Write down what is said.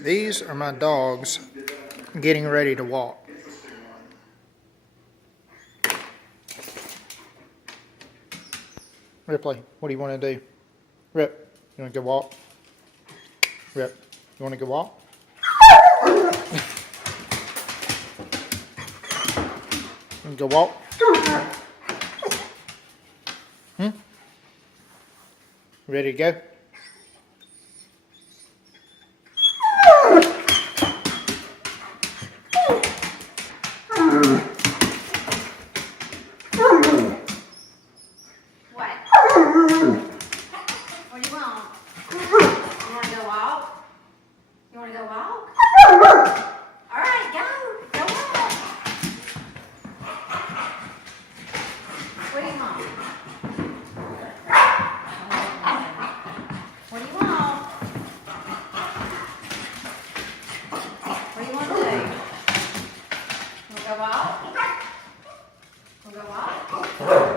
These are my dogs getting ready to walk. Ripley, what do you want to do? Rip, you want to go walk? Rip, you want to go walk? You want to go walk? Ready to go? What? What do you want? You want to go walk? You want to go walk? All right, go. Go walk. What do you want? What do you want? What do you want to do? You want to go walk? You want to go walk?